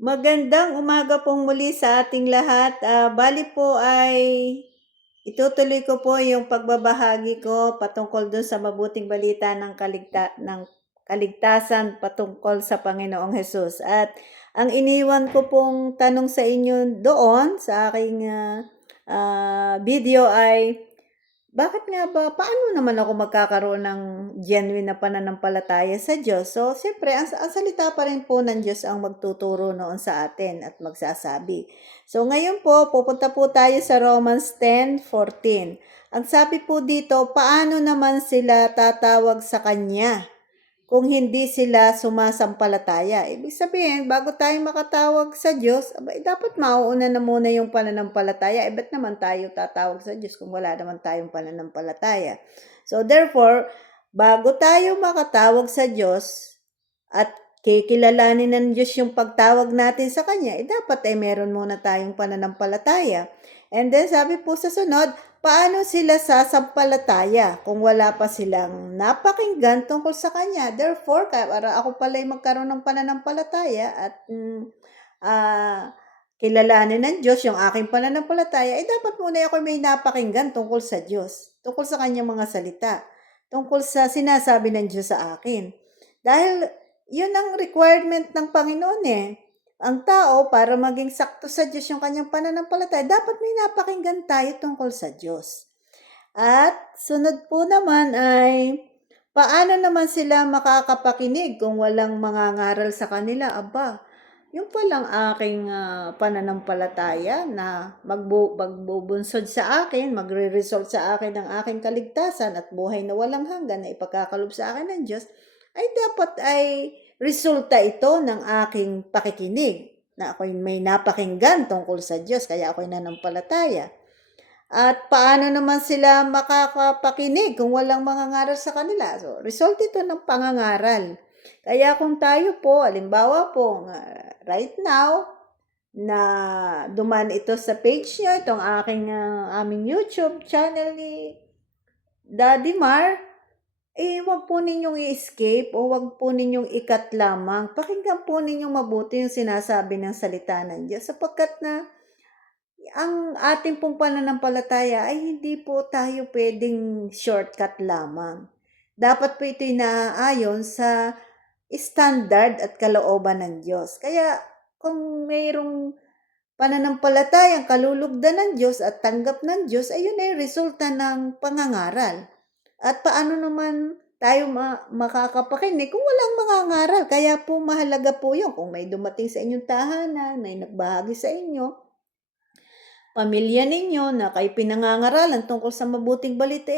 Magandang umaga pong muli sa ating lahat. Bali po ay itutuloy ko po yung pagbabahagi ko patungkol dun sa mabuting balita ng kaligtasan patungkol sa Panginoong Hesus. At ang iniwan ko pong tanong sa inyo doon sa aking video ay bakit nga ba, paano naman ako magkakaroon ng genuine na pananampalataya sa Diyos? So, siyempre, ang salita pa rin po ng Diyos ang magtuturo noon sa atin at magsasabi. So, ngayon po, pupunta po tayo sa Romans 10:14. Ang sabi po dito, paano naman sila tatawag sa Kanya kung hindi sila sumasampalataya? Ibig sabihin, bago tayo makatawag sa Diyos, dapat mauuna na muna yung pananampalataya. Ba't naman tayo tatawag sa Diyos kung wala naman tayong pananampalataya? So therefore, bago tayo makatawag sa Diyos at kikilalanin ng Diyos yung pagtawag natin sa Kanya, dapat ay meron muna tayong pananampalataya. And then sabi po sa sunod, paano sila sasampalataya kung wala pa silang napakinggan tungkol sa Kanya? Therefore, para ako pala'y magkaroon ng pananampalataya at kilalanin ng Diyos yung aking pananampalataya, dapat muna ako may napakinggan tungkol sa Diyos, tungkol sa Kanyang mga salita, tungkol sa sinasabi ng Diyos sa akin. Dahil yun ang requirement ng Panginoon Ang tao, para maging sakto sa Diyos yung kanyang pananampalataya, dapat may napakinggan tayo tungkol sa Diyos. At sunod po naman ay, paano naman sila makakapakinig kung walang mangangaral sa kanila? Yung palang aking pananampalataya na magbubunsod sa akin, magre-result sa akin ng aking kaligtasan at buhay na walang hanggan na ipagkakalob sa akin ng Diyos, ay dapat ay resulta ito ng aking pakikinig, na ako'y may napakinggan tungkol sa Diyos, kaya ako'y nanampalataya. At paano naman sila makakapakinig kung walang mangangaral sa kanila? So, result ito ng pangangaral. Kaya kung tayo po, halimbawa po, right now, na duman ito sa page nyo, itong aming YouTube channel ni Daddy Mar, wag po ninyong i-escape o wag po ninyong ikat lamang. Pakinggan po ninyong mabuti yung sinasabi ng salita ng Diyos, sapagkat na ang ating pong pananampalataya ay hindi po tayo pwedeng shortcut lamang. Dapat po ito'y naaayon sa standard at kalooban ng Diyos. Kaya kung mayroong pananampalatayang kalulugdan ng Diyos at tanggap ng Diyos, ayun ay resulta ng pangangaral. At paano naman tayo makakapakinig kung walang mangangaral? Kaya po mahalaga po yun. Kung may dumating sa inyong tahanan, may nagbahagi sa inyo, pamilya ninyo na kayo pinangangaralan tungkol sa mabuting balita,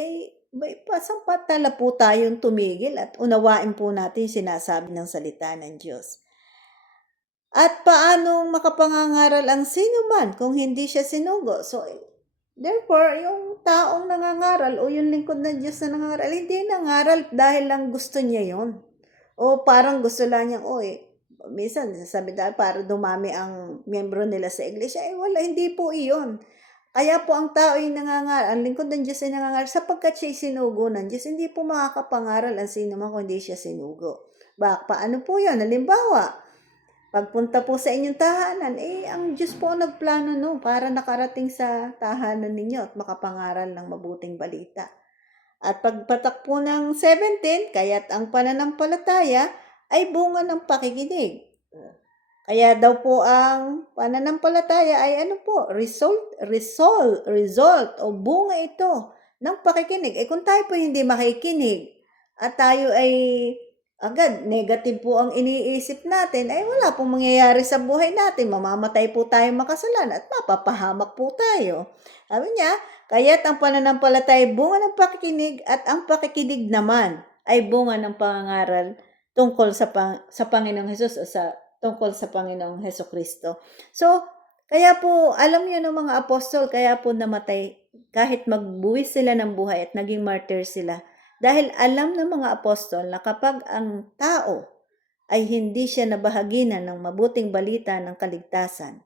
pasampatala po tayong tumigil at unawain po natin sinasabi ng salita ng Diyos. At paano makapangangaral ang sino man kung hindi siya sinugo? So, therefore, yung taong nangangaral o yung lingkod ng Diyos na nangangaral, hindi nangaral dahil lang gusto niya yon. O parang gusto lang niyang, minsan sabi dahil para dumami ang miyembro nila sa iglesia, wala, hindi po iyon. Kaya po ang tao ay nangangaral, ang lingkod ng Diyos ay nangangaral sapagkat siya ay sinugo ng Diyos. Hindi po makakapangaral ang sino man kung hindi siya sinugo. Paano po yun? Halimbawa, pagpunta po sa inyong tahanan, ang Diyos po ang nagplano para nakarating sa tahanan ninyo at makapangaral ng mabuting balita. At pagpatak po ng 17, kaya't ang pananampalataya ay bunga ng pakikinig. Kaya daw po ang pananampalataya ay result o bunga ito ng pakikinig. Kung tayo po hindi makikinig at tayo ay agad negative po ang iniisip natin, wala pong mangyayari sa buhay natin. Mamamatay po tayo makasalanan at mapapahamak po tayo. Sabi niya, kaya't ang pananampalataya ay bunga ng pakikinig at ang pakikinig naman ay bunga ng pangangaral tungkol sa Panginoong Hesus o tungkol sa Panginoong Hesus Kristo. So, kaya po, alam niyo ng mga apostol, kaya po namatay kahit magbuwis sila ng buhay at naging martyr sila. Dahil alam ng mga apostol na kapag ang tao ay hindi siya nabahaginan ng mabuting balita ng kaligtasan,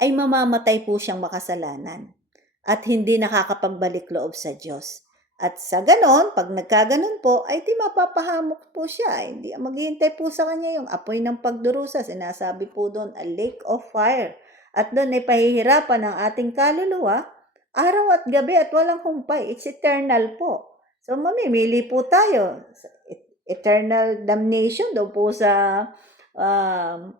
ay mamamatay po siyang makasalanan at hindi nakakapagbalik loob sa Diyos. At sa ganon, pag nagkaganon po, ay di mapapahamok po siya. Hindi maghihintay po sa kanya yung apoy ng pagdurusa. Sinasabi po doon, a lake of fire. At doon ay pahihirapan ng ating kaluluwa, araw at gabi at walang humpay. It's eternal po. So mamimili po tayo. Eternal damnation doon po sa um,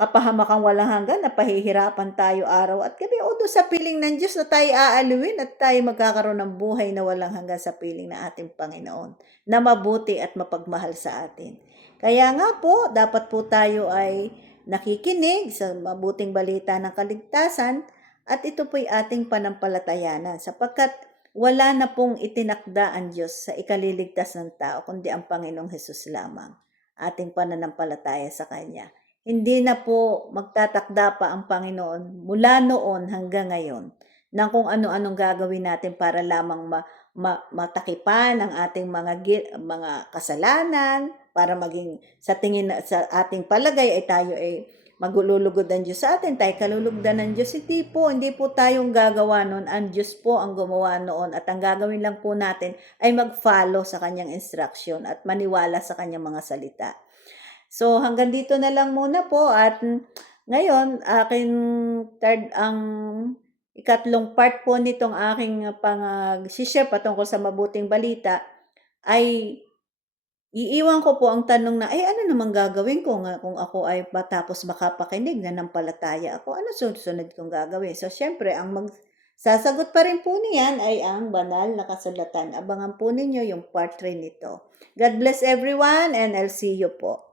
kapahamakang walang hanggan na pahihirapan tayo araw at gabi o doon sa piling ng Diyos na tayo aaluin at tayo magkakaroon ng buhay na walang hanggan sa piling ng ating Panginoon na mabuti at mapagmahal sa atin. Kaya nga po, dapat po tayo ay nakikinig sa mabuting balita ng kaligtasan at ito po'y ating panampalatayanan sapagkat wala na pong itinakda ang Diyos sa ikaliligtas ng tao kundi ang Panginoong Hesus lamang. Ating pananampalataya sa Kanya. Hindi na po magtatakda pa ang Panginoon mula noon hanggang ngayon ng kung ano-anong gagawin natin para lamang matakipan ang ating mga kasalanan, para maging sa ating palagay ay tayo ay magululugod ang Diyos sa atin, tayo kalulugdan ng Diyos. Hindi po tayong gagawa noon. Ang Diyos po ang gumawa noon at ang gagawin lang po natin ay mag-follow sa kanyang instruction at maniwala sa kanyang mga salita. So hanggang dito na lang muna po at ngayon ang ikatlong part po nitong aking share patungkol sa mabuting balita ay iiwan ko po ang tanong na, ano naman gagawin ko kung ako ay matapos makapakinig na nampalataya ako? Ano susunod kong gagawin? So, syempre, sasagot pa rin po niyan ay ang banal na kasulatan. Abangan po ninyo yung part 3 nito. God bless everyone and I'll see you po.